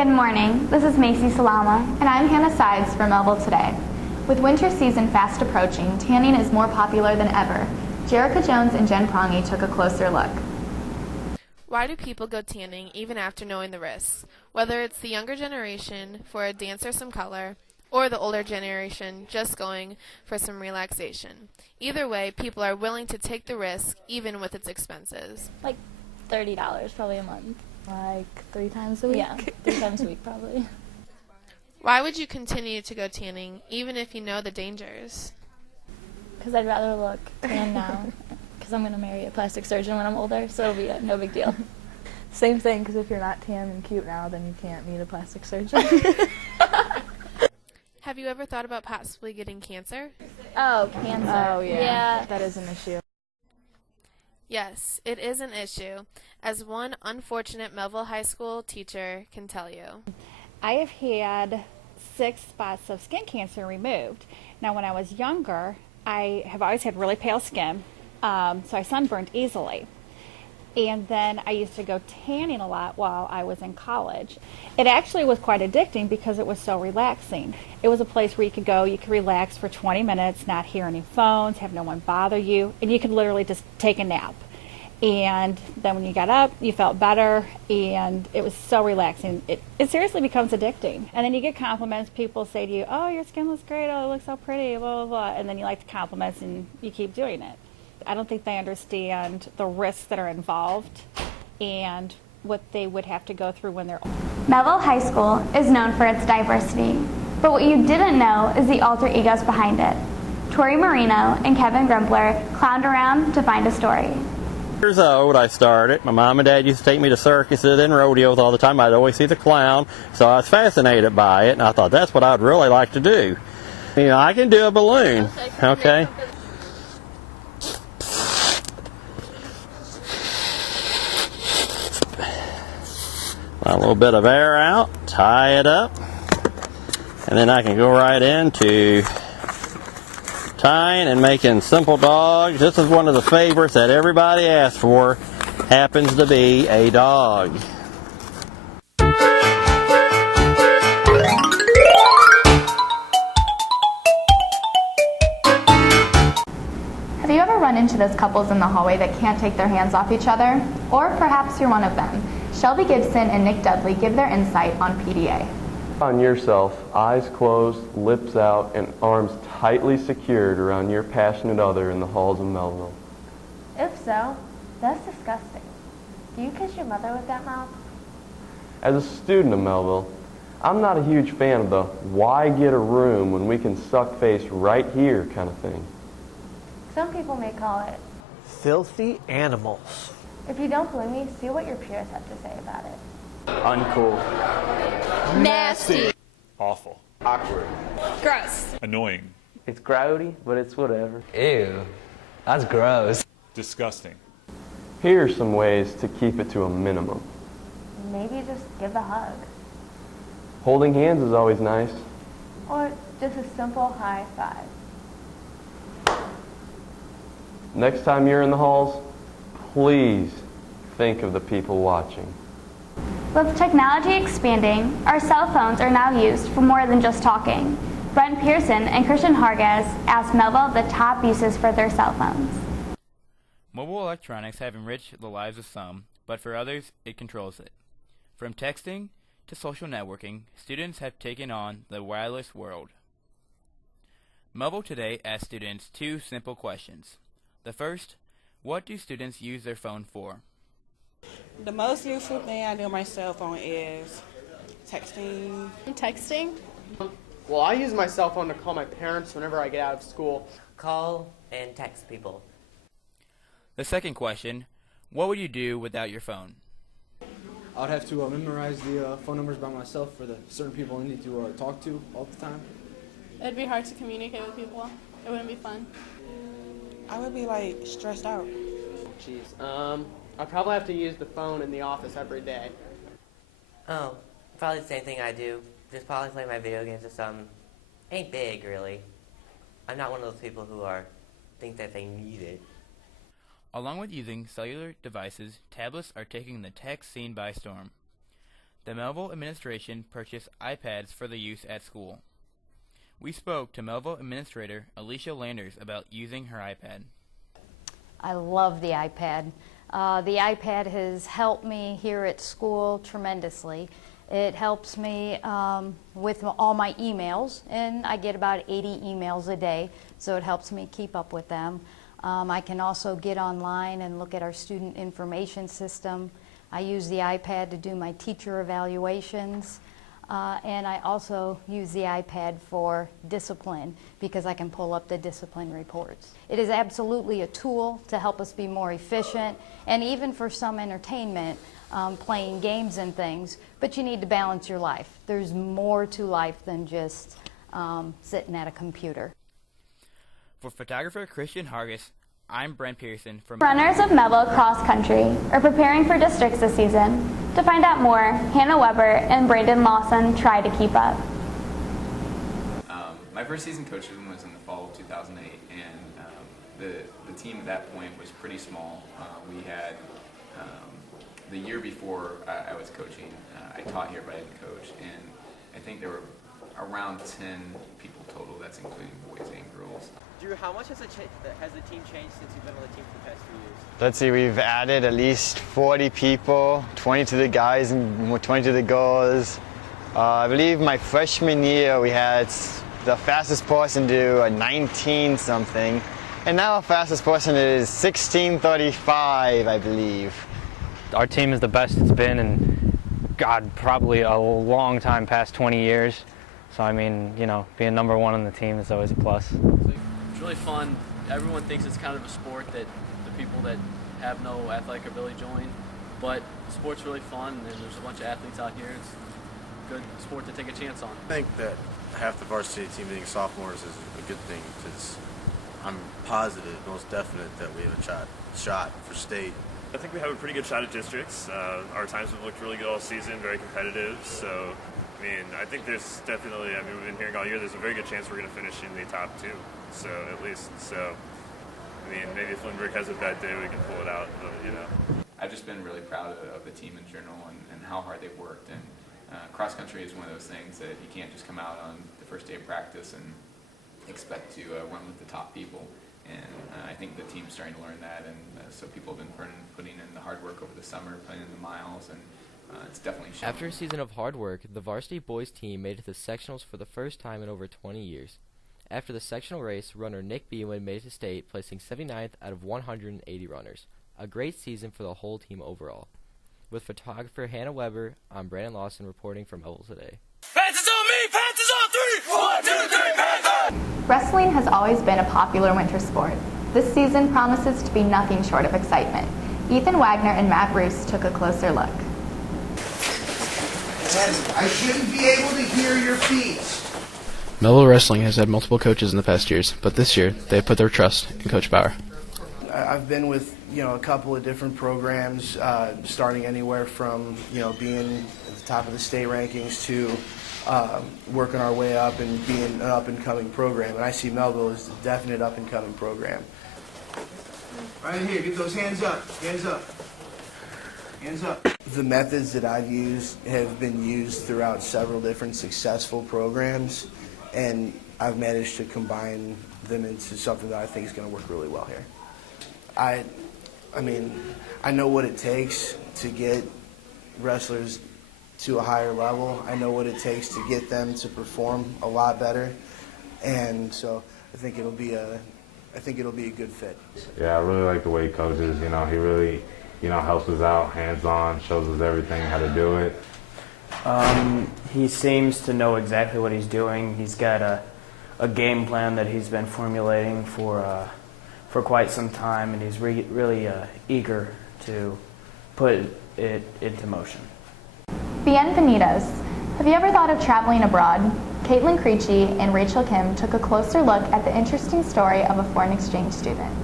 Good morning, this is Macy Salama. And I'm Hannah Sides from Melville Today. With winter season fast approaching, tanning is more popular than ever. Jerica Jones and Jen Prongy took a closer look. Why do people go tanning even after knowing the risks? Whether it's the younger generation for a dance or some color, or the older generation just going for some relaxation. Either way, people are willing to take the risk even with its expenses. Like $30 probably a month. Like 3 times a week? Yeah, 3 times a week probably. Why would you continue to go tanning even if you know the dangers? Because I'd rather look tan now. Because I'm going to marry a plastic surgeon when I'm older, so it'll be no big deal. Same thing, because if you're not tan and cute now, then you can't meet a plastic surgeon. Have you ever thought about possibly getting cancer? Oh, cancer. Oh, yeah. That is an issue. Yes, it is an issue, as one unfortunate Melville High School teacher can tell you. I have had 6 spots of skin cancer removed. Now, when I was younger, I have always had really pale skin, so I sunburned easily. And then I used to go tanning a lot while I was in college. It actually was quite addicting because it was so relaxing. It was a place where you could go, you could relax for 20 minutes, not hear any phones, have no one bother you, and you could literally just take a nap. And then when you got up, you felt better, and it was so relaxing. It seriously becomes addicting. And then you get compliments. People say to you, oh, your skin looks great, oh, it looks so pretty, blah, blah, blah. And then you like the compliments, and you keep doing it. I don't think they understand the risks that are involved and what they would have to go through when they're old. Melville High School is known for its diversity, but what you didn't know is the alter egos behind it. Tori Marino and Kevin Grumbler clowned around to find a story. Years old, I started. My mom and dad used to take me to circuses and rodeos all the time. I'd always see the clown, so I was fascinated by it, and I thought that's what I'd really like to do. You know, I can do a balloon, okay? A little bit of air out, tie it up, and then I can go right into tying and making simple dogs. This is one of the favorites that everybody asks for, happens to be a dog. Have you ever run into those couples in the hallway that can't take their hands off each other? Or perhaps you're one of them. Shelby Gibson and Nick Dudley give their insight on PDA. On yourself, eyes closed, lips out, and arms tightly secured around your passionate other in the halls of Melville. If so, that's disgusting. Do you kiss your mother with that mouth? As a student of Melville, I'm not a huge fan of the why get a room when we can suck face right here kind of thing. Some people may call it filthy animals. If you don't believe me, see what your peers have to say about it. Uncool. Nasty. Awful. Awkward. Gross. Annoying. It's grody, but it's whatever. Ew. That's gross. Disgusting. Here are some ways to keep it to a minimum. Maybe just give a hug. Holding hands is always nice. Or just a simple high five. Next time you're in the halls, please think of the people watching. With technology expanding, our cell phones are now used for more than just talking. Brent Pearson and Christian Hargez asked Melville the top uses for their cell phones. Mobile electronics have enriched the lives of some, but for others, it controls it. From texting to social networking, students have taken on the wireless world. Melville Today asked students 2 simple questions. The first, what do students use their phone for? The most useful thing I do on my cell phone is texting. Texting? Well, I use my cell phone to call my parents whenever I get out of school. Call and text people. The second question, what would you do without your phone? I would have to memorize the phone numbers by myself for the certain people I need to talk to all the time. It'd be hard to communicate with people. It wouldn't be fun. I would be like stressed out. Jeez, I'd probably have to use the phone in the office every day. Oh, probably the same thing I do. Just probably play my video games or something. Ain't big, really. I'm not one of those people who think that they need it. Along with using cellular devices, tablets are taking the tech scene by storm. The Melville administration purchased iPads for the use at school. We spoke to Melville Administrator Alicia Landers about using her iPad. I love the iPad. The iPad has helped me here at school tremendously. It helps me with all my emails, and I get about 80 emails a day, so it helps me keep up with them. I can also get online and look at our student information system. I use the iPad to do my teacher evaluations, and I also use the iPad for discipline because I can pull up the discipline reports. It is absolutely a tool to help us be more efficient, and even for some entertainment, playing games and things, but you need to balance your life. There's more to life than just sitting at a computer. For photographer Christian Hargis, I'm Brent Pearson from Runners of Melville Cross Country are preparing for districts this season. To find out more, Hannah Weber and Brandon Lawson try to keep up. My first season coaching was in the fall of 2008, and the team at that point was pretty small. We had, the year before I was coaching, I taught here but I didn't coach, and I think there were around 10 people total, that's including boys and girls. Drew, how much has the team changed since you've been on the team for the past few years? Let's see, we've added at least 40 people, 20 to the guys and 20 to the girls. I believe my freshman year we had the fastest person do a 19 something, and now our fastest person is 16:35, I believe. Our team is the best it's been in, God, probably a long time, past 20 years. So I mean, you know, being number one on the team is always a plus. It's really fun. Everyone thinks it's kind of a sport that the people that have no athletic ability join, but sport's really fun, and there's a bunch of athletes out here. It's a good sport to take a chance on. I think that half the varsity team being sophomores is a good thing because I'm positive, most definite, that we have a shot for state. I think we have a pretty good shot at districts. Our times have looked really good all season, very competitive. So, I mean, I think there's definitely, we've been hearing all year, there's a very good chance we're going to finish in the top two. So, at least. So, I mean, maybe if Lindbergh has a bad day, we can pull it out, but, you know. I've just been really proud of the team in general and how hard they've worked. And cross country is one of those things that you can't just come out on the first day of practice and expect to run with the top people. And I think the team's starting to learn that, and so people have been putting in the hard work over the summer, putting in the miles, and it's definitely showing. After a season of hard work, the varsity boys team made it to the sectionals for the first time in over 20 years. After the sectional race, runner Nick Bewan made it to state, placing 79th out of 180 runners. A great season for the whole team overall. With photographer Hannah Weber, I'm Brandon Lawson reporting from Melville Today. Panthers on me! Panthers on 3! 1, 2, 3, Panthers! Wrestling has always been a popular winter sport. This season promises to be nothing short of excitement. Ethan Wagner and Matt Bruce took a closer look. I shouldn't be able to hear your feet. Melville Wrestling has had multiple coaches in the past years, but this year they have put their trust in Coach Bauer. I've been with a couple of different programs, starting anywhere from being at the top of the state rankings to working our way up and being an up-and-coming program. And I see Melville as a definite up-and-coming program. Right here, get those hands up, hands up, hands up. The methods that I've used have been used throughout several different successful programs, and I've managed to combine them into something that I think is going to work really well here. I know what it takes to get wrestlers to a higher level. I know what it takes to get them to perform a lot better, and so I think it'll be a good fit. Yeah, I really like the way he coaches. He really, helps us out, hands-on, shows us everything, how to do it. He seems to know exactly what he's doing. He's got a game plan that he's been formulating for quite some time, and he's really eager to put it into motion. Bienvenidos. Have you ever thought of traveling abroad? Caitlin Creechy and Rachel Kim took a closer look at the interesting story of a foreign exchange student.